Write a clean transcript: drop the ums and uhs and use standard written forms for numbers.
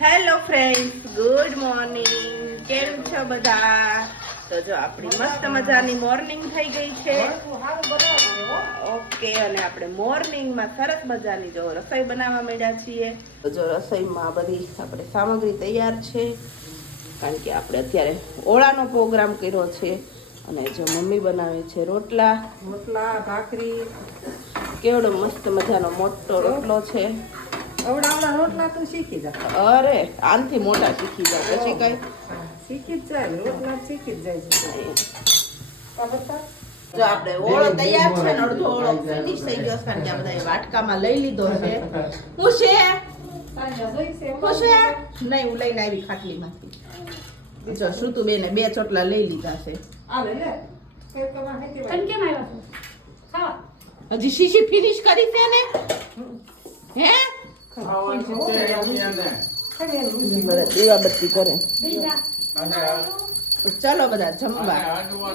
Hello friends, good morning. કેમ છો બધા? તો જો આપણી મસ્ત મજાની મોર્નિંગ થઈ ગઈ છે. ઓકે, અને આપણે મોર્નિંગમાં સરસ મજાની જો રસોઈ બનાવવા માંડ્યા છીએ. તો જો રસોઈમાં બધી આપણે સામગ્રી તૈયાર છે, કારણ કે આપણે અત્યારે ઓળાનો પ્રોગ્રામ કર્યો છે. અને જો મમ્મી બનાવે છે રોટલા ભાખરી. કેવડો મસ્ત મજાનો મોટો રોટલો છે. અવડાવડા રોટલા તું શીખી જા. અરે આનથી મોટા શીખી જાય પછી કઈ શીખી જ જાય, રોટલા શીખી જ જાય છે. જો આપણે ઓળો તૈયાર છે ને અડધો ઓળો ફિનિશ થઈ ગયો છે, કારણ કે આ બધા વાટકામાં લઈ લીધો છે. હું છે નહીં, હું લઈને આવી ખાટલીમાંથી. જો શ્રુતુ બેને 2 ચોટલા લઈ લીધા છે. હજી શીશી ફિનિશ કરી છે ને? હે દીવાબત્તી કરે. ચાલો બધા જમવા.